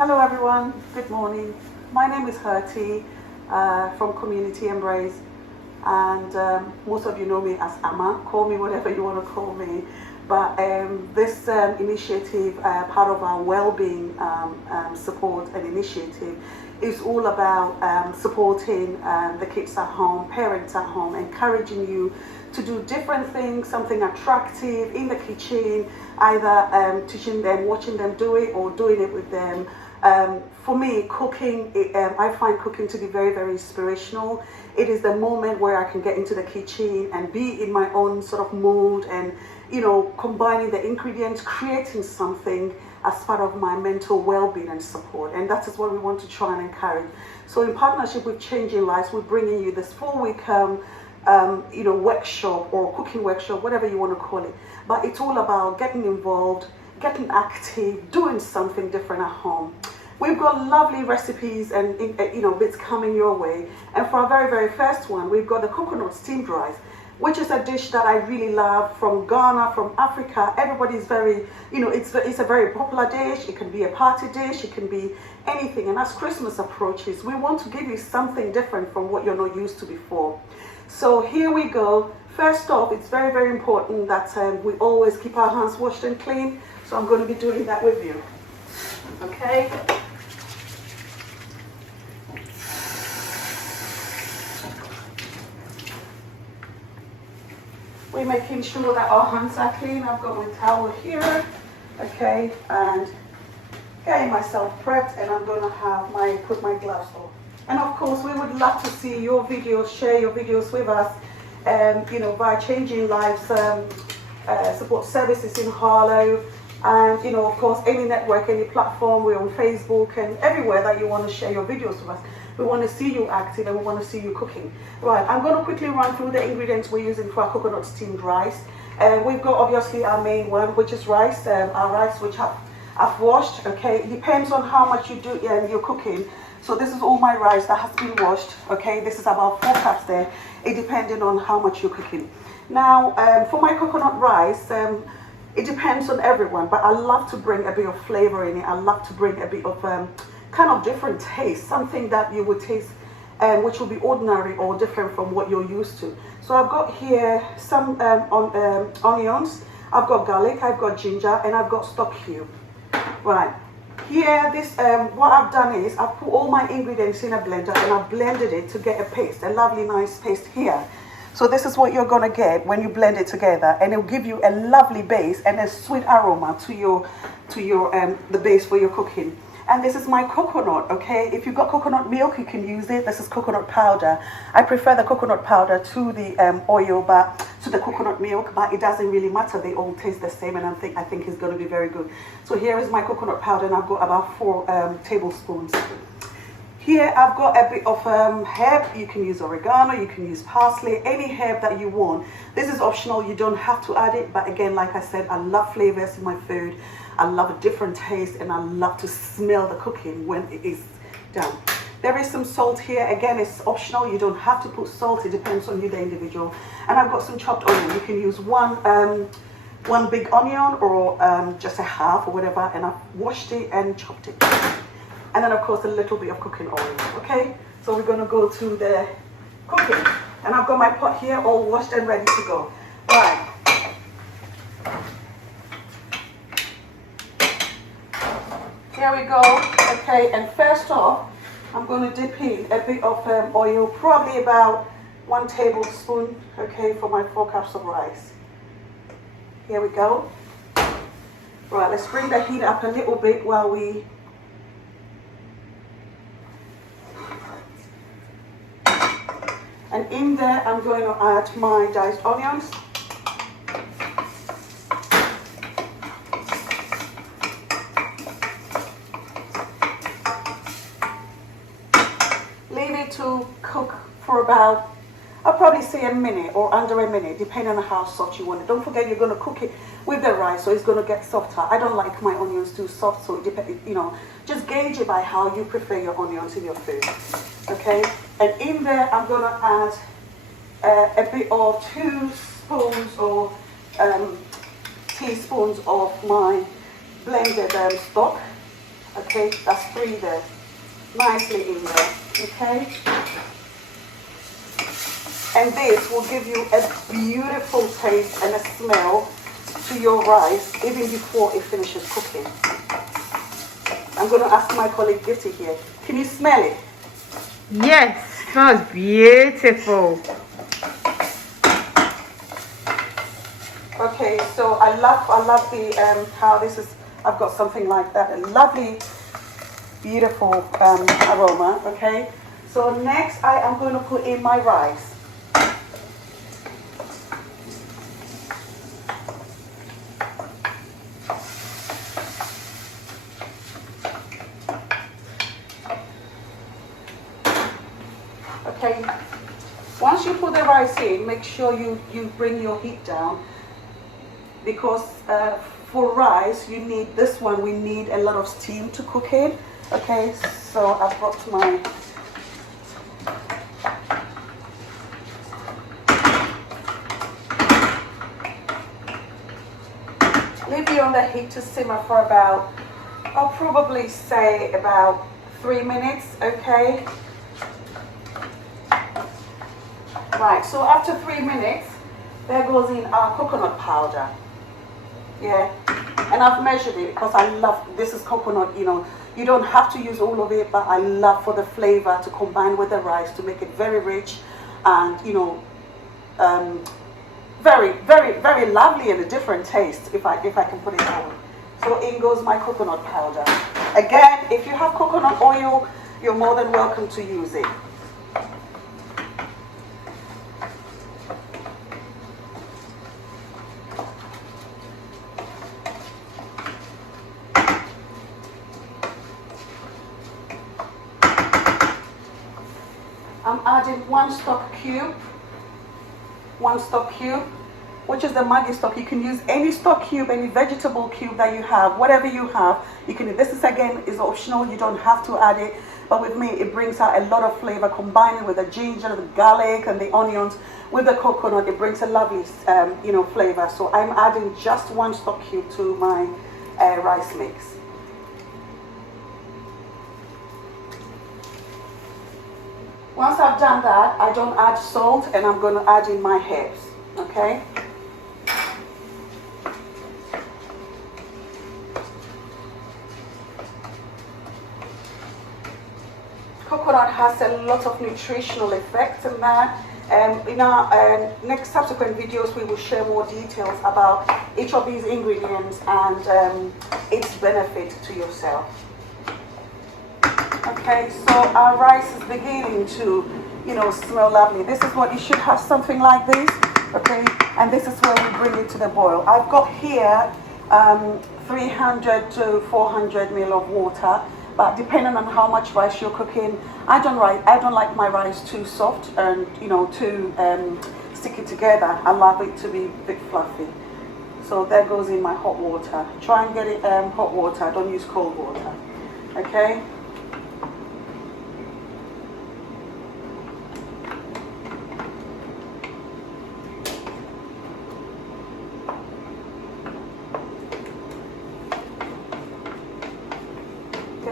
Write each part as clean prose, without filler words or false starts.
Hello everyone, good morning. My name is Herty from Community Embrace, and most of you know me as Amma. Call me whatever you want to call me. But this initiative, part of our well-being support and initiative, is all about supporting the kids at home, parents at home, encouraging you to do different things, something attractive in the kitchen, either teaching them, watching them do it, or doing it with them. For me, cooking, I find cooking to be very, very inspirational. It is the moment where I can get into the kitchen and be in my own sort of mood and, you know, combining the ingredients, creating something as part of my mental well-being and support. And that is what we want to try and encourage. So in partnership with Changing Lives, we're bringing you this 4-week workshop or cooking workshop, whatever you want to call it. But it's all about getting involved, getting active, doing something different at home. We've got lovely recipes and bits coming your way. And for our very, very first one, we've got the coconut steamed rice, which is a dish that I really love, from Ghana, from Africa. Everybody's very, it's a very popular dish. It can be a party dish, it can be anything. And as Christmas approaches, we want to give you something different from what you're not used to before. So here we go. First off, it's very, very important that we always keep our hands washed and clean. So I'm going to be doing that with you. Okay? We're making sure that our hands are clean. I've got my towel here. Okay, and getting myself prepped, and I'm going to put my gloves on. And of course, we would love to see your videos, share your videos with us, via Changing Lives support services in Harlow. And, of course, any network, any platform, we're on Facebook and everywhere that you want to share your videos with us. We want to see you active and we want to see you cooking. Right, I'm going to quickly run through the ingredients we're using for our coconut steamed rice. We've got obviously our main one, which is rice, our rice which I've washed. Okay, it depends on how much you do you're cooking. So this is all my rice that has been washed. Okay, this is about 4 cups there. It depending on how much you're cooking. Now, for my coconut rice, it depends on everyone, but I love to bring a bit of flavor in it. I love to bring a bit of kind of different taste, something that you would taste which will be ordinary or different from what you're used to. So I've got here some onions, I've got garlic, I've got ginger, and I've got stock cube. Right, here what I've done is I've put all my ingredients in a blender and I've blended it to get a paste, a lovely nice paste here. So this is what you're going to get when you blend it together, and it'll give you a lovely base and a sweet aroma to the base for your cooking. And this is my coconut, okay? If you've got coconut milk, you can use it. This is coconut powder. I prefer the coconut powder to the oil, but to the coconut milk, but it doesn't really matter. They all taste the same, and I think it's going to be very good. So here is my coconut powder, and I've got about 4 tablespoons. Here I've got a bit of herb. You can use oregano, you can use parsley, any herb that you want. This is optional, you don't have to add it, but again, like I said, I love flavors in my food. I love a different taste, and I love to smell the cooking when it is done. There is some salt here. Again, it's optional, you don't have to put salt, it depends on you, the individual. And I've got some chopped onion. You can use one big onion or just a half or whatever, and I've washed it and chopped it. And then, of course, a little bit of cooking oil, okay? So we're going to go to the cooking. And I've got my pot here all washed and ready to go. Right. Here we go, okay? And first off, I'm going to dip in a bit of oil, probably about 1 tablespoon, okay, for my 4 cups of rice. Here we go. Right, let's bring the heat up a little bit while we... And in there, I'm going to add my diced onions. Leave it to cook for about, I'll probably say a minute or under a minute, depending on how soft you want it. Don't forget you're going to cook it with the rice, so it's going to get softer. I don't like my onions too soft, so it depends, just gauge it by how you prefer your onions in your food. Okay, and in there I'm going to add a bit of 2 spoons or teaspoons of my blended stock. Okay, that's 3 there. Nicely in there. Okay? And this will give you a beautiful taste and a smell to your rice even before it finishes cooking. I'm going to ask my colleague Gitty here. Can you smell it? Yes, smells beautiful. Okay, so I love the how this is. I've got something like that, a lovely, beautiful aroma. Okay, so next I am going to put in my rice. Okay, once you put the rice in, make sure you bring your heat down, because for rice you need this one, we need a lot of steam to cook it. Okay, so I've got my leave it on the heat to simmer for about, I'll probably say about 3 minutes. Okay. Right, so after 3 minutes, there goes in our coconut powder. Yeah, and I've measured it because I love, this is coconut, you know, you don't have to use all of it, but I love for the flavor to combine with the rice to make it very rich and, you know, very, very, very lovely and a different taste, if I can put it on. So in goes my coconut powder. Again, if you have coconut oil, you're more than welcome to use it. I'm adding 1 stock cube, which is the Maggi stock. You can use any stock cube, any vegetable cube that you have, whatever you have. You can. This is again is optional. You don't have to add it, but with me it brings out a lot of flavor. Combining with the ginger, the garlic, and the onions with the coconut, it brings a lovely, you know, flavor. So I'm adding just 1 stock cube to my rice mix. Once I've done that, I don't add salt, and I'm going to add in my herbs, okay? Coconut has a lot of nutritional effects in that. In our next subsequent videos, we will share more details about each of these ingredients and its benefit to yourself. Okay, so our rice is beginning to, you know, smell lovely. This is what you should have, something like this, okay? And this is where we bring it to the boil. I've got here 300 to 400 ml of water, but depending on how much rice you're cooking, I don't like my rice too soft and, you know, too sticky together. I love it to be a bit fluffy. So there goes in my hot water. Try and get it hot water. Don't use cold water. Okay.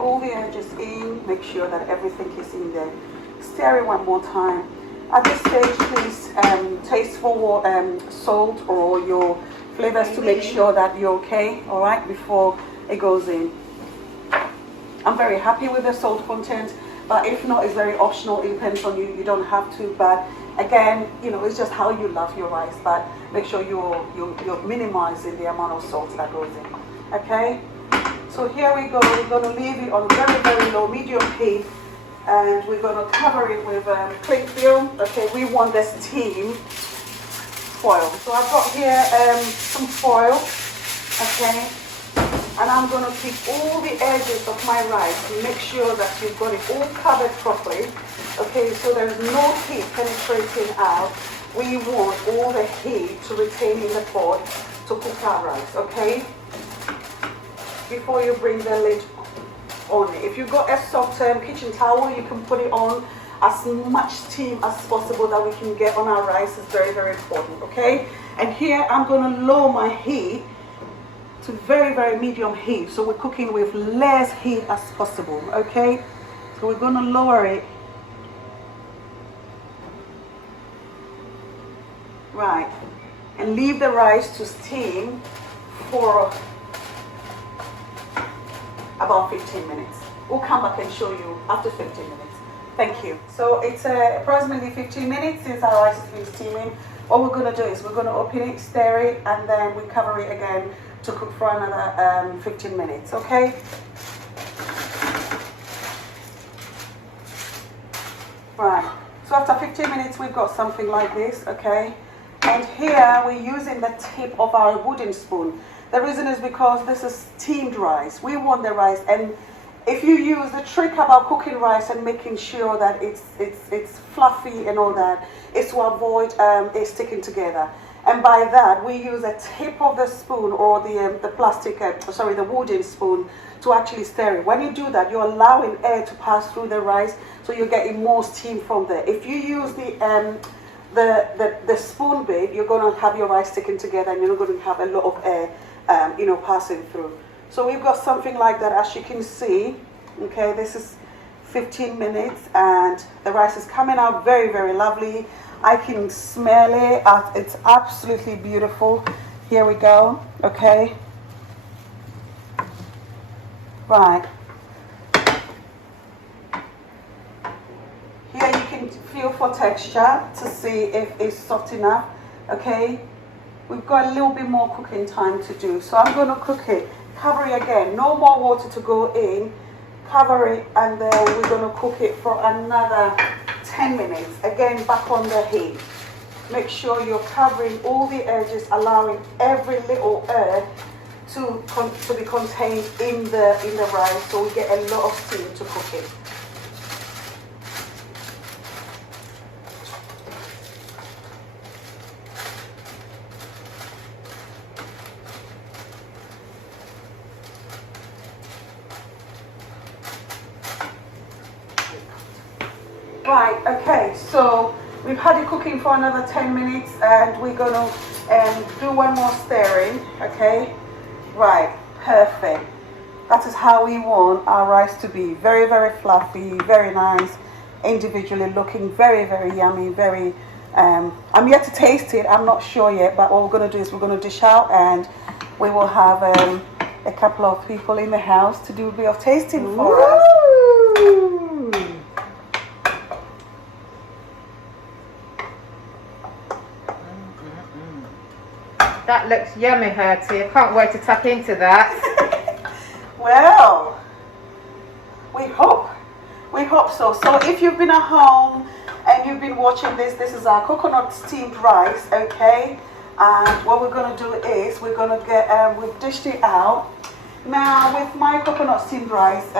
All the edges in, make sure that everything is in there. Stir it one more time. At this stage, please taste for salt or your flavors to make sure that you're okay, all right, before it goes in. I'm very happy with the salt content, but if not, it's very optional. It depends on you. You don't have to, but again, you know, it's just how you love your rice, but make sure you're minimizing the amount of salt that goes in, okay? So here we go, we're going to leave it on very, very low, medium heat, and we're going to cover it with cling film. Okay, we want the steam foil. So I've got here some foil, okay, and I'm going to keep all the edges of my rice to make sure that you've got it all covered properly. Okay, so there's no heat penetrating out. We want all the heat to retain in the pot to cook our rice, okay? Before you bring the lid on. If you've got a soft kitchen towel, you can put it on. As much steam as possible that we can get on our rice is very, very important, okay? And here I'm going to lower my heat to very, very medium heat. So we're cooking with less heat as possible, okay? So we're going to lower it. Right. And leave the rice to steam for about 15 minutes. We'll come back and show you after 15 minutes. Thank you. So it's approximately 15 minutes since our rice has been steaming. What we're going to do is we're going to open it, stir it, and then we cover it again to cook for another 15 minutes, okay? Right, so after 15 minutes we've got something like this, okay? And here we're using the tip of our wooden spoon. The reason is because this is steamed rice. We want the rice, and if you use the trick about cooking rice and making sure that it's fluffy and all that, is to avoid it sticking together. And by that, we use a tip of the spoon or the plastic, the wooden spoon to actually stir it. When you do that, you're allowing air to pass through the rice, so you're getting more steam from there. If you use the spoon bit, you're going to have your rice sticking together, and you're not going to have a lot of air, passing through. So we've got something like that, as you can see. Okay, this is 15 minutes, and the rice is coming out very, very lovely. I can smell it. It's absolutely beautiful. Here we go. Okay. Right. Here you can feel for texture to see if it's soft enough. Okay. We've got a little bit more cooking time to do. So I'm going to cook it. Cover it again. No more water to go in. Cover it, and then we're going to cook it for another 10 minutes. Again, back on the heat. Make sure you're covering all the edges, allowing every little air to be contained in the rice, so we get a lot of steam to cook it. Right, okay, so we've had it cooking for another 10 minutes, and we're going to do one more stirring, okay? Right, perfect. That is how we want our rice to be. Very, very fluffy, very nice, individually looking, very, very yummy, very... I'm yet to taste it, I'm not sure yet, but what we're going to do is we're going to dish out, and we will have a couple of people in the house to do a bit of tasting for us. That looks yummy, Herty. I can't wait to tuck into that. Well, we hope so. So if you've been at home and you've been watching this is our coconut steamed rice, okay? And what we're going to do is we're going to get, we've dished it out. Now with my coconut steamed rice,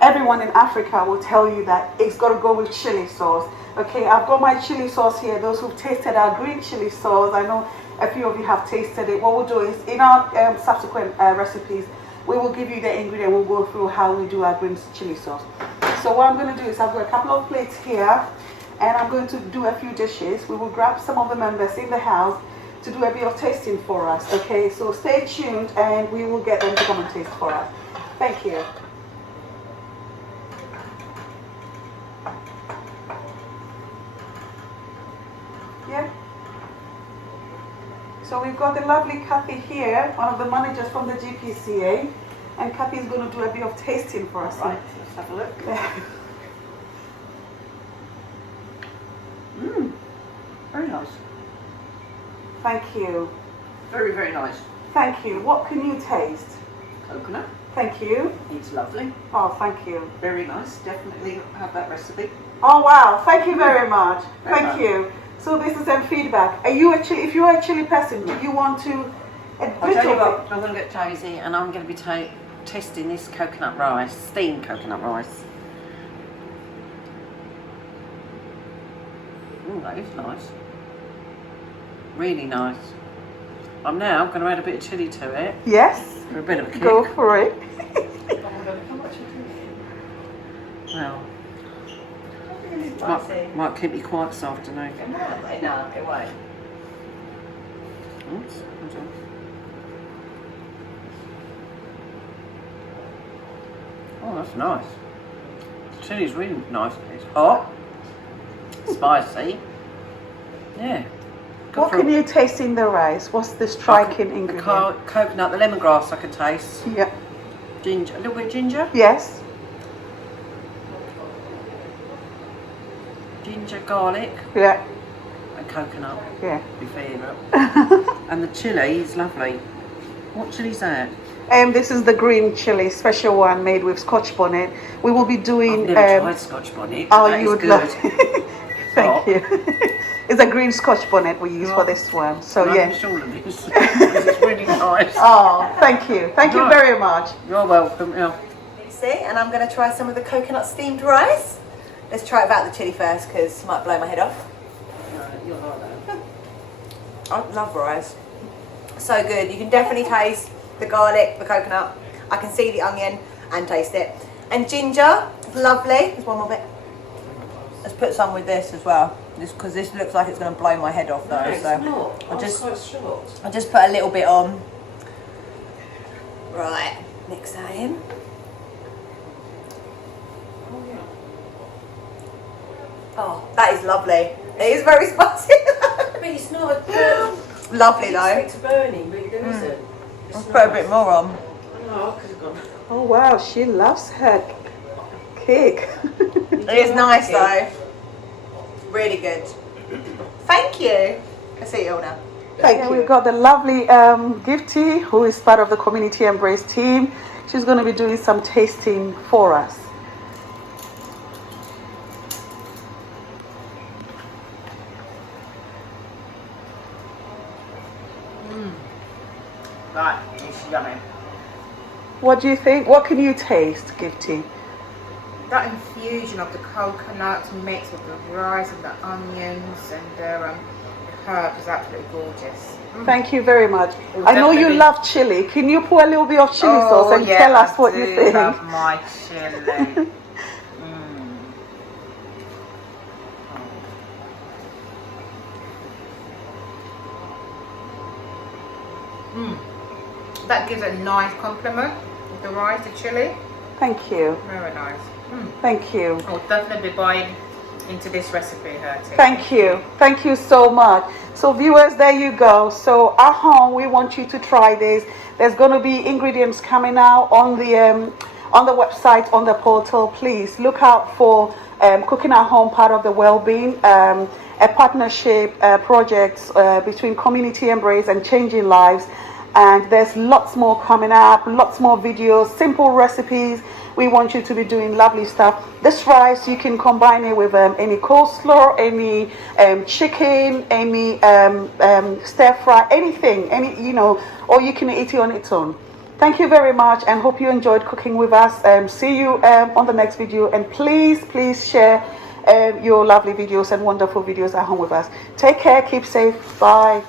everyone in Africa will tell you that it's got to go with chili sauce. Okay, I've got my chili sauce here. Those who've tasted our green chili sauce, I know a few of you have tasted it. What we'll do is, in our subsequent recipes, we will give you the ingredient. We'll go through how we do our green chili sauce. So what I'm going to do is I've got a couple of plates here, and I'm going to do a few dishes. We will grab some of the members in the house to do a bit of tasting for us. Okay, so stay tuned, and we will get them to come and taste for us. Thank you. Yeah. So we've got the lovely Kathy here, one of the managers from the GPCA, and Kathy is going to do a bit of tasting for us. Right, let's have a look. Very nice. Thank you. Very, very nice. Thank you. What can you taste? Coconut. Thank you. It's lovely. Oh, thank you. Very nice. Definitely have that recipe. Oh, wow. Thank you very much. Very Thank much. you. So this is some feedback. Are you actually, if you are a chili person, do you want to I'll tell you what, I'm going to get Daisy, and I'm going to be testing this coconut rice, steamed coconut rice. That is nice. Really nice. I'm now going to add a bit of chilli to it. Yes. For a bit of a kick. Go for it. Well, might keep you quiet this afternoon. No, it won't. Oops, hold on. Oh, that's nice. The chili's really nice. It's hot, spicy. Yeah. Good What for- can you taste in the rice? What's the striking the ingredient? coconut, the lemongrass I can taste. Yeah. Ginger, a little bit of ginger. Yes. Ginger, garlic, Yeah. and coconut. Yeah. My favourite. And the chilli is lovely. What chilli's that? This is the green chili, special one made with Scotch bonnet. We will be doing. I've never tried Scotch bonnet. Oh, That you is would good. love. Thank Hot. you. It's a green Scotch bonnet we use for this one. So I'm yeah. sure of this because it's really nice. Oh, thank you. Thank you Right. very much. You're welcome. Yeah. See, and I'm going to try some of the coconut steamed rice. Let's try it without the chili first because it might blow my head off. You're like that. I love rice. So good. You can definitely taste the garlic, the coconut. I can see the onion and taste it. And ginger, lovely. There's one more bit. Let's put some with this as well. Just because this looks like it's going to blow my head off though. I just put a little bit on. Right, mix that in. Oh, that is lovely. It is very spicy. But it's not Lovely though. it's burning, but there isn't. I'll put a bit more on. No, I could have gone. Oh wow, she loves her cake. It is nice though. Really good. Thank you. I see you all now. Thank you. We've got the lovely Gifty, who is part of the Community Embrace team. She's going to be doing some tasting for us. Right, it's yummy. What do you think? What can you taste, Gifty? That infusion of the coconut mixed with the rice and the onions and the herbs is absolutely gorgeous. Thank you very much. It I know you definitely- love chili. Can you pour a little bit of chili sauce and tell us what you think? I love my chili. That gives a nice compliment with the rice, the chili. Thank you. Very nice. Thank you. I'll definitely be buying into this recipe, Herty. Thank you. Thank you so much. So viewers, there you go. So at home, we want you to try this. There's going to be ingredients coming out on the website, on the portal. Please look out for Cooking at Home, part of the Wellbeing, a partnership project between Community Embrace and Changing Lives. And there's lots more coming up, lots more videos, simple recipes. We want you to be doing lovely stuff. This rice, you can combine it with any coleslaw, any chicken, any stir fry, anything, or you can eat it on its own. Thank you very much and hope you enjoyed cooking with us. See you on the next video, and please share your lovely videos and wonderful videos at home with us. Take care, keep safe, bye.